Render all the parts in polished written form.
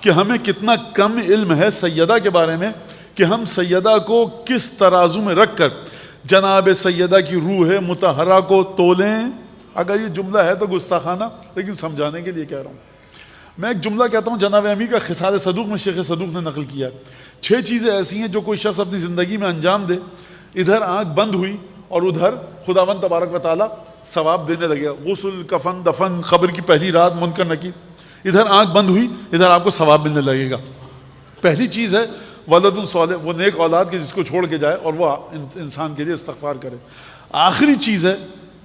کہ ہمیں کتنا کم علم ہے سیدہ کے بارے میں کہ ہم سیدہ کو کس ترازو میں رکھ کر جناب سیدہ کی روح مطہرہ کو تولیں. اگر یہ جملہ ہے تو گستاخانہ، لیکن سمجھانے کے لیے کہہ رہا ہوں. میں ایک جملہ کہتا ہوں جناب امیر کا خصال صدوق میں شیخ صدوق نے نقل کیا. 6 چیزیں ایسی ہیں جو کوئی شخص اپنی زندگی میں انجام دے، ادھر آنکھ بند ہوئی اور ادھر خداوند تبارک و تعالیٰ ثواب دینے لگے. غسل، کفن، دفن، قبر کی پہلی رات، منکر نکیر. ادھر آنکھ بند ہوئی، ادھر آپ کو ثواب ملنے لگے گا. پہلی چیز ہے ولد صالح، وہ نیک اولاد کے جس کو چھوڑ کے جائے اور وہ انسان کے لیے استغفار کرے. آخری چیز ہے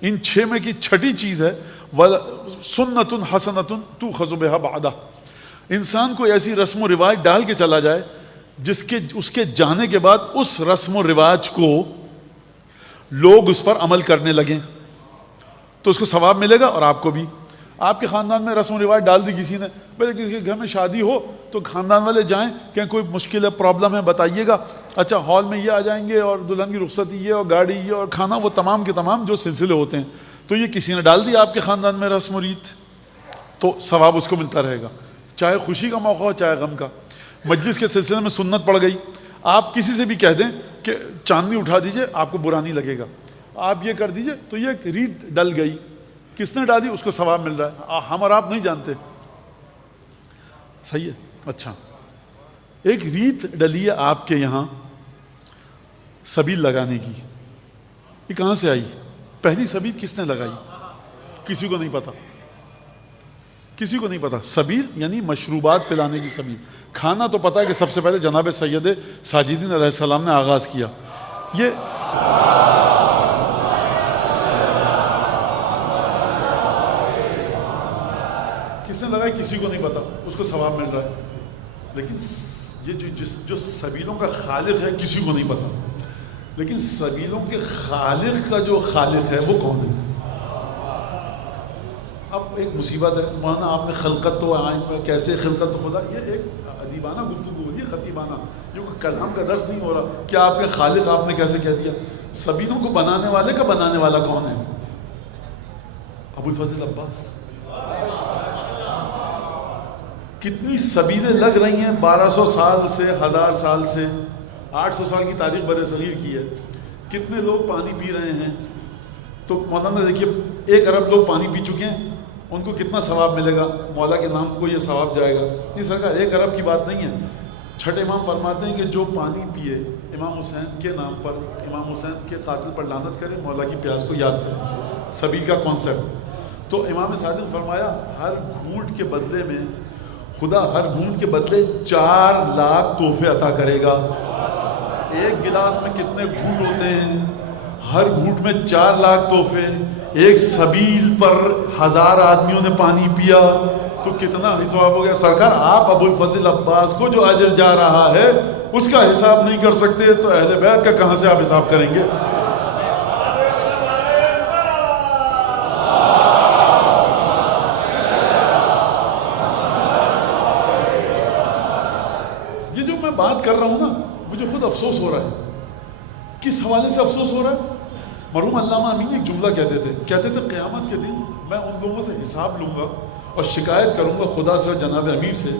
ان 6 میں کی 6ٹھی چیز ہے سنت حسنۃ تؤخذ بها بعدہ. انسان کو ایسی رسم و رواج ڈال کے چلا جائے اس کے جانے کے بعد اس رسم و رواج کو لوگ اس پر عمل کرنے لگیں تو اس کو ثواب ملے گا اور آپ کو بھی. آپ کے خاندان میں رسم و رواج ڈال دی کسی نے، بھائی کسی کے گھر میں شادی ہو تو خاندان والے جائیں کہ کوئی مشکل ہے، پرابلم ہے، بتائیے گا. اچھا ہال میں یہ آ جائیں گے اور دلہن کی رخصتی یہ اور گاڑی یہ اور کھانا، وہ تمام کے تمام جو سلسلے ہوتے ہیں تو یہ کسی نے ڈال دیا آپ کے خاندان میں رسم و ریت، تو ثواب اس کو ملتا رہے گا، چاہے خوشی کا موقع ہو چاہے غم کا. مجلس کے سلسلے میں سنت پڑ گئی، آپ کسی سے بھی کہہ دیں کہ چاندنی اٹھا دیجئے، آپ کو برا نہیں لگے گا. آپ یہ کر دیجئے تو یہ ریت ڈل گئی. کس نے ڈالی؟ اس کو ثواب مل رہا ہے. ہم اور آپ نہیں جانتے. صحیح ہے. اچھا ایک ریت ڈلی ہے آپ کے یہاں سبیل لگانے کی، یہ کہاں سے آئی؟ پہلی سبیل کس نے لگائی؟ کسی کو نہیں پتا، کسی کو نہیں پتا. سبیل یعنی مشروبات پلانے کی سبیل. کھانا تو پتا ہے کہ سب سے پہلے جناب سید ساجدین علیہ السلام نے آغاز کیا. یہ کس نے لگائی کسی کو نہیں پتا، اس کو ثواب مل رہا ہے. لیکن یہ جو سبیلوں کا خالق ہے کسی کو نہیں پتا. لیکن سبیلوں کے خالق کا جو خالق ہے وہ کون ہے؟ اب ایک مصیبت ہے مانا آپ نے خلقت تو کیسے خلقت خدا، یہ ایک ادیبانہ گفتگو ہے، یہ خطیبانہ، یہ کلام کا درس نہیں ہو رہا کہ آپ کے خالق آپ نے کیسے کہہ دیا. سبیلوں کو بنانے والے کا بنانے والا کون ہے؟ ابوالفضل عباس. کتنی سبیلیں لگ رہی ہیں 1200 سال سے، 1000 سال سے، 800 سال کی تاریخ بر صغیر کی ہے. کتنے لوگ پانی پی رہے ہیں. تو مولانا دیکھیے 1 ارب لوگ پانی پی چکے ہیں، ان کو کتنا ثواب ملے گا؟ مولا کے نام کو یہ ثواب جائے گا. نہیں سرکار 1 ارب کی بات نہیں ہے. چھٹے امام فرماتے ہیں کہ جو پانی پیے امام حسین کے نام پر، امام حسین کے قاتل پر لعنت کرے، مولا کی پیاس کو یاد کرے. سبیل کا کانسیپٹ. تو امام صادق فرمایا ہر گھونٹ کے بدلے میں خدا ہر گھونٹ کے بدلے 4 لاکھ تحفے عطا کرے گا. 1 گلاس میں کتنے گھونٹ ہوتے ہیں؟ ہر گھونٹ میں 4 لاکھ تحفے. ایک سبیل پر 1000 آدمیوں نے پانی پیا تو کتنا حساب ہو گیا. سرکار آپ ابوالفضل عباس کو جو اجر جا رہا ہے اس کا حساب نہیں کر سکتے تو اہل بیت کا کہاں سے آپ حساب کریں گے؟ بات کر رہا ہوں نا مجھے خود افسوس ہو رہا ہے. کس حوالے سے افسوس ہو رہا ہے؟ مرحوم علامہ امین ایک جملہ کہتے تھے قیامت کے دن میں ان لوگوں سے حساب لوں گا اور شکایت کروں گا خدا سے اور جناب امیر سے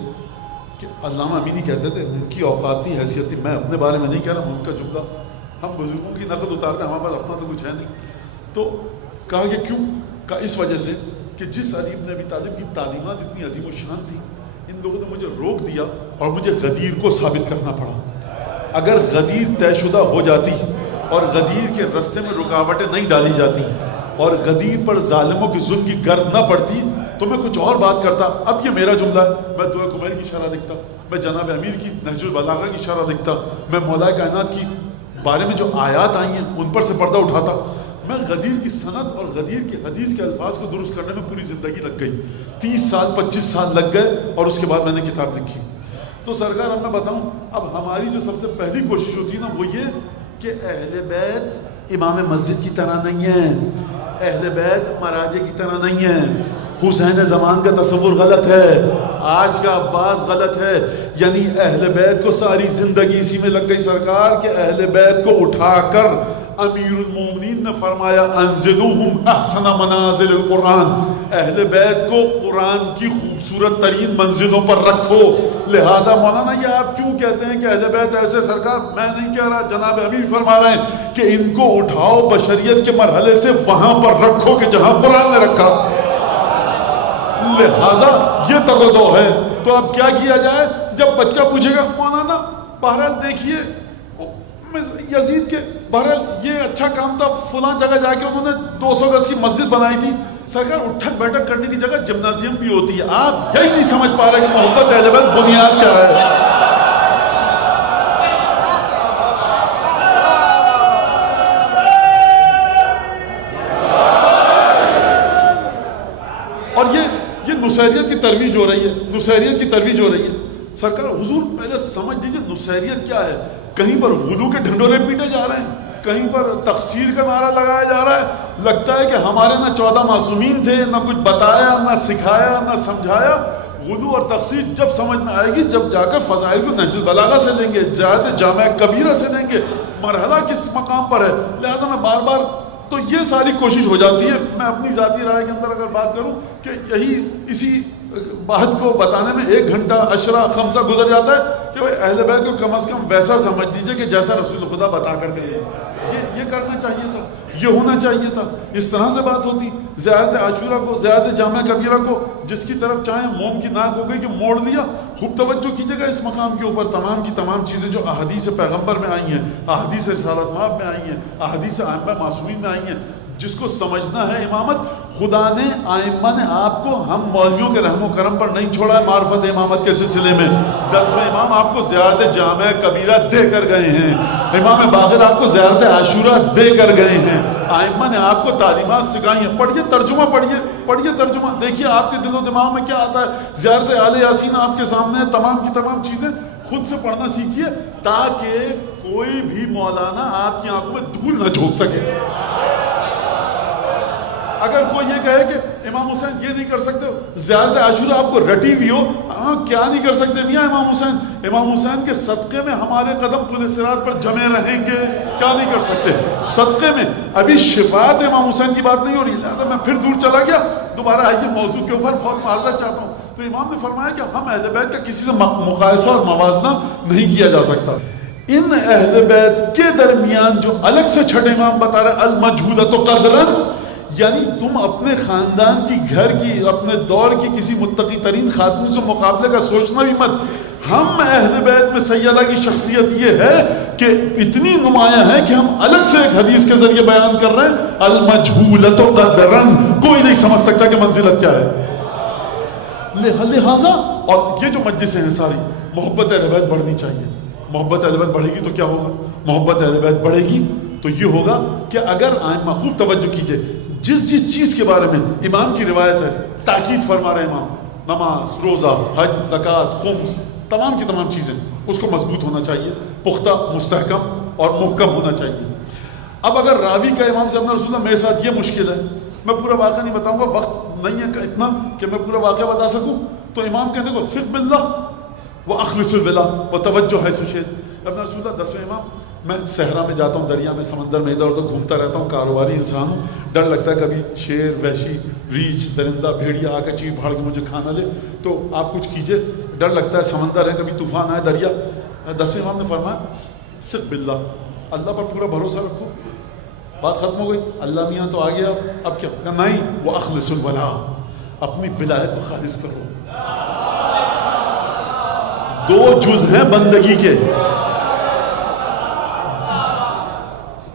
کہ علامہ امین ہی کہتے تھے. ان کی اوقاتی حیثیتی، میں اپنے بارے میں نہیں کہہ رہا ہوں، ان کا جملہ ہم بزرگوں کی نقل اتارتے ہیں، ہمارے پاس اپنا تو کچھ ہے نہیں. تو کہا کہ کیوں؟ کہا اس وجہ سے کہ جس علی بن ابی طالب کی تعلیمات اتنی عظیم و شان تھی، ان لوگوں نے مجھے روک دیا اور مجھے غدیر کو ثابت کرنا پڑا. اگر غدیر طے شدہ ہو جاتی اور غدیر کے رستے میں رکاوٹیں نہیں ڈالی جاتی اور غدیر پر ظالموں کی ظلم کی گرد نہ پڑتی تو میں کچھ اور بات کرتا. اب یہ میرا جملہ ہے، میں دعا کمیل کی شرح لکھتا، میں جناب امیر کی نہج البلاغہ کی شرح لکھتا، میں مولا کائنات کی بارے میں جو آیات آئی ہیں ان پر سے پردہ اٹھاتا. میں غدیر کی سند اور غدیر کی حدیث کے الفاظ کو درست کرنے میں پوری زندگی لگ گئی. 30 سال 25 سال لگ گئے اور اس کے بعد میں نے کتاب لکھی. تو سرکار اب میں بتاؤں، اب ہماری جو سب سے پہلی کوشش ہوتی ہے نا وہ یہ کہ اہل بیت امام مسجد کی طرح نہیں ہے، اہل بیت مراجع کی طرح نہیں ہے. حسین زمان کا تصور غلط ہے، آج کا عباس غلط ہے. یعنی اہل بیت کو ساری زندگی اسی میں لگ گئی سرکار کہ اہل بیت کو اٹھا کر امیر المومنین نے فرمایا انزلوہم احسن منازل القرآن. اہل بیت کو قرآن کی خوبصورت خوبصورت ترین منزلوں پر رکھو. لہٰذا مولانا یہ آپ کیوں کہتے ہیں کہ اہل بیت ایسے؟ سرکار میں نہیں کہہ رہا، جناب امیر فرما رہے ہیں کہ ان کو اٹھاؤ بشریت کے مرحلے سے وہاں پر رکھو کہ جہاں قرآن نے رکھا. لہٰذا یہ تگودو ہے. تو اب کیا کیا جائے؟ جب بچہ پوچھے گا مولانا بہرحال دیکھیے یزید کے بہرحال یہ اچھا کام تھا، فلاں جگہ جا کے انہوں نے 200 گز کی مسجد بنائی تھی. سرکار اٹھک بیٹھک کرنے کی جگہ جمنازیم بھی ہوتی ہے. آپ یہی نہیں سمجھ پا رہے کہ محبت اہل بیت بنیاد کیا ہے. اور یہ نصیریت کی ترویج ہو رہی ہے، نصیریت کی ترویج ہو رہی ہے. سرکار حضور پہلے سمجھ لیجیے نصیریت کیا ہے. کہیں پر غلو کے ڈھنڈورے پیٹے جا رہے ہیں، کہیں پر تقصیر کا نعرہ لگایا جا رہا ہے. لگتا ہے کہ ہمارے نہ 14 معصومین تھے، نہ کچھ بتایا، نہ سکھایا، نہ سمجھایا. غلو اور تقصیر جب سمجھ میں آئے گی، جب جا کر فضائل کو نہج البلاغہ سے لیں گے، زیادہ جامع کبیرہ سے لیں گے. مرحلہ کس مقام پر ہے؟ لہٰذا میں بار بار تو یہ ساری کوشش ہو جاتی ہے. میں اپنی ذاتی رائے کے اندر اگر بات کروں کہ یہی اسی بات کو بتانے میں 1 گھنٹہ عشرہ خمسہ گزر جاتا ہے کہ بھائی اہل بیت کو کم از کم ویسا سمجھ لیجیے کہ جیسا رسول خدا بتا کر گئے. یہ کرنا چاہیے تھا، یہ ہونا چاہیے تھا. اس طرح سے بات ہوتی. زیارت عاشورہ کو، زیارت جامع کبیرہ کو جس کی طرف چاہیں موم کی ناک ہو گئی کہ موڑ لیا. خوب توجہ کیجیے گا اس مقام کے اوپر. تمام کی تمام چیزیں جو احادیث پیغمبر میں آئی ہیں، احادیث رسالت مآب میں آئی ہیں، احادیث ائمہ معصومین میں آئی ہیں، جس کو سمجھنا ہے امامت، خدا نے ائمہ نے آپ کو ہم مولویوں کے رحم و کرم پر نہیں چھوڑا ہے. معرفت امامت کے سلسلے میں 10ویں امام آپ کو زیارت جامع کبیرہ دے کر گئے ہیں. امام باقر آپ کو زیارت عاشورہ دے کر گئے ہیں. ائمہ نے آپ کو تعلیمات سکھائی ہیں. پڑھیے ترجمہ، پڑھیے ترجمہ، دیکھیے آپ کے دل و دماغ میں کیا آتا ہے. زیارت آل یاسین آپ کے سامنے ہے. تمام کی تمام چیزیں خود سے پڑھنا سیکھیے تاکہ کوئی بھی مولانا آپ کی آنکھوں میں دھول نہ جھونک سکے. اگر کوئی یہ کہے کہ امام حسین یہ نہیں کر سکتے، زیارت عاشورہ آپ کو رٹی ہوئی ہو، کیا نہیں کر سکتے میاں امام حسین؟ امام حسین کے صدقے میں ہمارے قدم پل صراط پر جمے رہیں گے، کیا نہیں کر سکتے صدقے میں. ابھی شفاعت امام حسین کی بات نہیں ہو رہی. لہٰذا میں پھر دور چلا گیا. دوبارہ آئیے موضوع کے اوپر بہت معذرت چاہتا ہوں. تو امام نے فرمایا کہ ہم اہل بیت کا کسی سے مقایسہ اور موازنہ نہیں کیا جا سکتا. ان اہل بیت کے درمیان جو الگ سے چھٹے امام بتا رہے المجہولۃ قدرا، یعنی تم اپنے خاندان کی، گھر کی، اپنے دور کی کسی متقی ترین خاتون سے مقابلے کا سوچنا بھی مت. ہم اہل بیت میں سیدہ کی شخصیت یہ ہے کہ اتنی نمایاں ہے کہ ہم الگ سے ایک حدیث کے ذریعے بیان کر رہے ہیں المجہولۃ قدرا، کوئی نہیں سمجھ سکتا کہ منزلت کیا ہے. لہذا اور یہ جو مجلسیں ہیں ساری، محبت اہل بیت بڑھنی چاہیے. محبت اہل بیت بڑھے گی تو کیا ہوگا؟ محبت اہل بیت بڑھے گی تو یہ ہوگا کہ اگر ائمہ، خوب توجہ کیجئے، جس چیز کے بارے میں امام کی روایت ہے تاکید فرما رہے امام، نماز، روزہ، حج، زکوٰۃ، خمس، تمام کی تمام چیزیں اس کو مضبوط ہونا چاہیے، پختہ، مستحکم اور محکم ہونا چاہیے. اب اگر راوی کا امام سے اپنا رسول اللہ میرے ساتھ یہ مشکل ہے، میں پورا واقعہ نہیں بتاؤں گا، وقت نہیں ہے اتنا کہ میں پورا واقعہ بتا سکوں. تو امام کہتے کو فق باللہ واخلص الولا وتوجہ حیث شئت. اپنا رسول اللہ 10ویں امام. میں صحرا میں جاتا ہوں، دریا میں، سمندر میں ادھر ادھر گھومتا رہتا ہوں، کاروباری انسان ہوں. ڈر لگتا ہے کبھی شیر، وحشی، ریچھ، درندہ، بھیڑیا آ کر چیخ پھاڑ کے مجھے کھانا لے، تو آپ کچھ کیجئے. ڈر لگتا ہے سمندر ہے، کبھی طوفان آئے، دریا. 10ویں امام نے فرمایا صدق باللہ، اللہ پر پورا بھروسہ رکھو. بات ختم ہو گئی. اللہ میاں تو آ گیا، اب کیا؟ نہیں، وہ اخلص الولا، اپنی ولایت کو خالص کرو. 2 جز ہیں بندگی کے،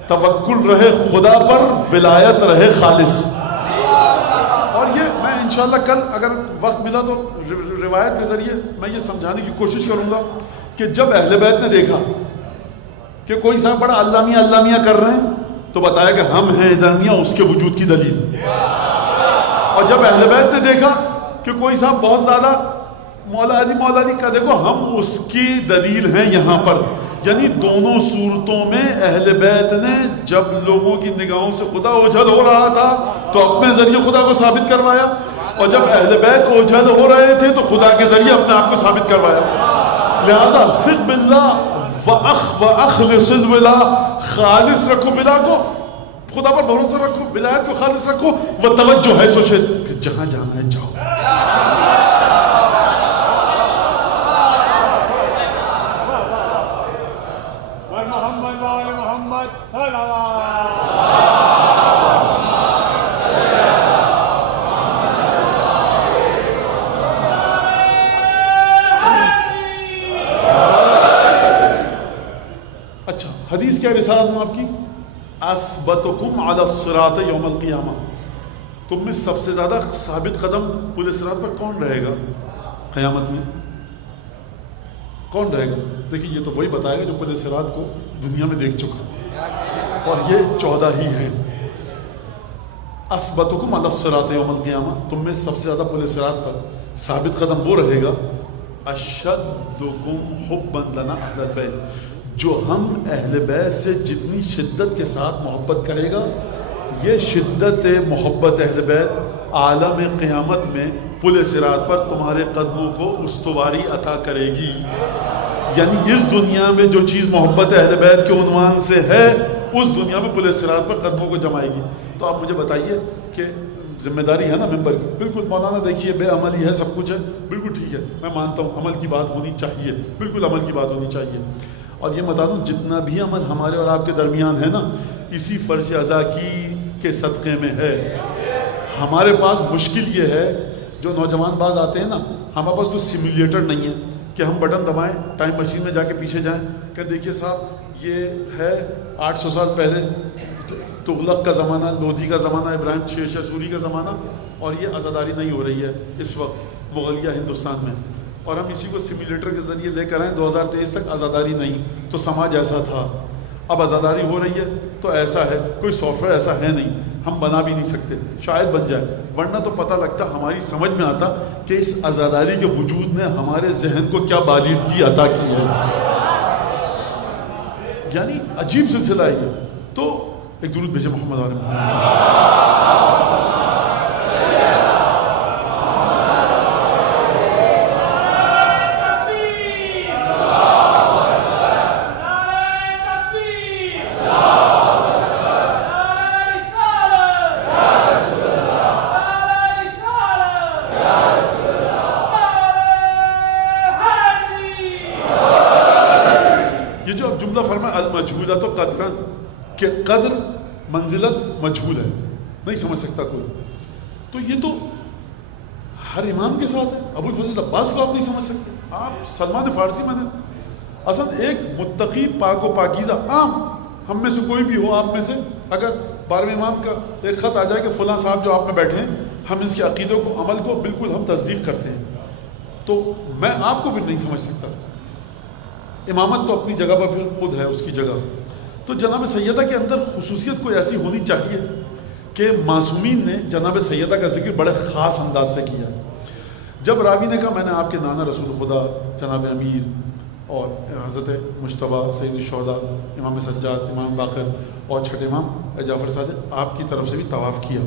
توکل رہے خدا پر، ولایت رہے خالص. اور یہ میں انشاءاللہ کل اگر وقت ملا تو روایت کے ذریعے میں یہ سمجھانے کی کوشش کروں گا کہ جب اہل بیت نے دیکھا کہ کوئی صاحب بڑا اللہ میاں کر رہے ہیں تو بتایا کہ ہم ہیں ادھر میاں، اس کے وجود کی دلیل. اور جب اہل بیت نے دیکھا کہ کوئی صاحب بہت زیادہ مولا علی کا، دیکھو ہم اس کی دلیل ہیں یہاں پر. یعنی دونوں صورتوں میں اہل بیت نے جب لوگوں کی نگاہوں سے خدا اوجھل ہو رہا تھا تو اپنے ذریعے خدا کو ثابت کروایا، اور جب اہل بیت اوجھل ہو رہے تھے تو خدا کے ذریعے اپنے آپ کو ثابت کروایا. لہذا فق باللہ واخلص الولا، خالص رکھو ولا کو، خدا پر بھروسہ رکھو، ولایت کو خالص رکھو. وتوجہ حیث شئت، پھر جہاں جانا ہے جاؤ. حدیث کیا رسالت میں آپ کی؟ اثبتکم علی الصراط یوم القیامہ، تم میں سب سے زیادہ ثابت قدم پل صراط پر کون رہے گا قیامت میں؟ کون رہے گا؟ دیکھیے یہ تو وہی بتائے گا جو پل صراط کو دنیا میں دیکھ چکا، اور یہ 14 ہی ہیں۔ اثبتکم علی الصراط یوم القیامہ، تم میں سب سے زیادہ پل صراط پر ثابت قدم وہ رہے گا اشدکم حبا لنا اہل البیت، جو ہم اہل بیت سے جتنی شدت کے ساتھ محبت کرے گا، یہ شدت محبت اہل بیت عالم قیامت میں پل صراط پر تمہارے قدموں کو استواری عطا کرے گی۔ یعنی اس دنیا میں جو چیز محبت اہل بیت کے عنوان سے ہے، اس دنیا میں پل صراط پر قدموں کو جمائے گی۔ تو آپ مجھے بتائیے کہ ذمہ داری ہے نا ممبر کی، بالکل مولانا دیکھیے بے عملی ہے، سب کچھ ہے، بالکل ٹھیک ہے، میں مانتا ہوں عمل کی بات ہونی چاہیے، بالکل عمل کی بات ہونی چاہیے۔ اور یہ بتا دوں جتنا بھی عمل ہمارے اور آپ کے درمیان ہے نا، اسی فرض ادا کی کے صدقے میں ہے۔ ہمارے پاس مشکل یہ ہے، جو نوجوان باز آتے ہیں نا، ہمارے پاس کوئی سیمولیٹر نہیں ہے کہ ہم بٹن دبائیں، ٹائم مشین میں جا کے پیچھے جائیں کہ دیکھیے صاحب یہ ہے 800 سال پہلے تغلق کا زمانہ، لودھی کا زمانہ، ابراہیم شیر سوری کا زمانہ، اور یہ آزاداری نہیں ہو رہی ہے اس وقت مغلیہ ہندوستان میں، اور ہم اسی کو سیمولیٹر کے ذریعے لے کر آئیں 2023 تک آزاداری نہیں، تو سماج ایسا تھا، اب آزاداری ہو رہی ہے تو ایسا ہے، کوئی سافٹ ویئر ایسا ہے نہیں، ہم بنا بھی نہیں سکتے، شاید بن جائے، ورنہ تو پتہ لگتا، ہماری سمجھ میں آتا کہ اس آزاداری کے وجود نے ہمارے ذہن کو کیا بالیدگی عطا کی ہے۔ یعنی عجیب سلسلہ ہے یہ۔ تو ایک درود بھیجے محمد علیہ محمد۔ یہ جو اب جملہ فرمایا المجہولہ تو قدرن، کہ قدر منزلت مجہول ہے، نہیں سمجھ سکتا کوئی، تو یہ تو ہر امام کے ساتھ ہے۔ ابو الفضل عباس کو آپ نہیں سمجھ سکتے، آپ سلمان فارسی میں نے اصل ایک متقی پاک و پاکیزہ عام ہم میں سے کوئی بھی ہو، آپ میں سے اگر 12ویں امام کا ایک خط آ جائے کہ فلاں صاحب جو آپ میں بیٹھے ہیں، ہم اس کے عقیدوں کو عمل کو بالکل ہم تصدیق کرتے ہیں، تو میں آپ کو بھی نہیں سمجھ سکتا۔ امامت تو اپنی جگہ پر پھر خود ہے اس کی جگہ۔ تو جناب سیدہ کے اندر خصوصیت کوئی ایسی ہونی چاہیے کہ معصومین نے جناب سیدہ کا ذکر بڑے خاص انداز سے کیا۔ جب راوی نے کہا میں نے آپ کے نانا رسول خدا جناب امیر اور حضرت مجتبیٰ سید الشہداء امام سجاد امام باقر اور چھٹے امام جعفر صادق آپ کی طرف سے بھی طواف کیا،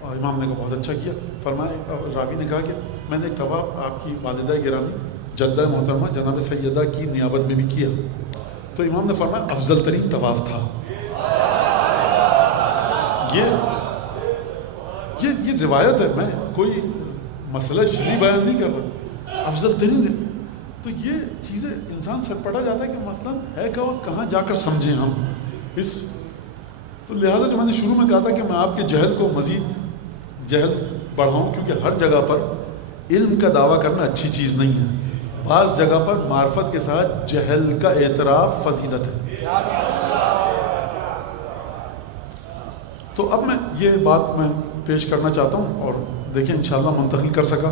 اور امام نے کہا بہت اچھا کیا، فرمایا راوی نے کہا کہ میں نے ایک طواف آپ کی والدہ گرامی جدہ محترمہ جناب سیدہ کی نیابت میں بھی کیا، تو امام نے فرمایا افضل ترین طواف تھا۔ یہ روایت ہے، میں کوئی مسئلہ شرعی بیان نہیں کر رہا، افضل ترین۔ تو یہ چیزیں انسان سر پڑا جاتا ہے کہ مثلا ہے کہ اور کہاں جا کر سمجھیں ہم اس۔ تو لہٰذا جو میں نے شروع میں کہا تھا کہ میں آپ کے جہل کو مزید جہل بڑھاؤں، کیونکہ ہر جگہ پر علم کا دعویٰ کرنا اچھی چیز نہیں ہے، بعض جگہ پر معرفت کے ساتھ جہل کا اعتراف فضیلت ہے۔ تو اب میں یہ بات میں پیش کرنا چاہتا ہوں، اور دیکھیں انشاءاللہ منتقل کر سکا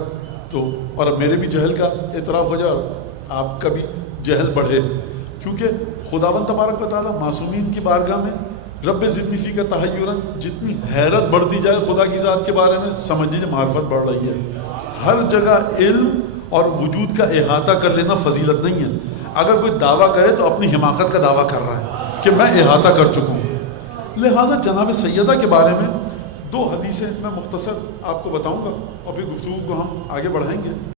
تو، اور اب میرے بھی جہل کا اعتراف ہو جائے اور آپ کا بھی جہل بڑھے، کیونکہ خداوند تبارک و تعالیٰ معصومین کی بارگاہ میں رب زدنی فی کا تحیراً جتنی حیرت بڑھتی جائے خدا کی ذات کے بارے میں، سمجھ لیجیے معرفت بڑھ رہی ہے۔ ہر جگہ علم اور وجود کا احاطہ کر لینا فضیلت نہیں ہے۔ اگر کوئی دعویٰ کرے تو اپنی حماقت کا دعویٰ کر رہا ہے کہ میں احاطہ کر چکا ہوں۔ لہٰذا جناب سیدہ کے بارے میں 2 حدیثیں میں مختصر آپ کو بتاؤں گا، اور پھر گفتگو کو ہم آگے بڑھائیں گے۔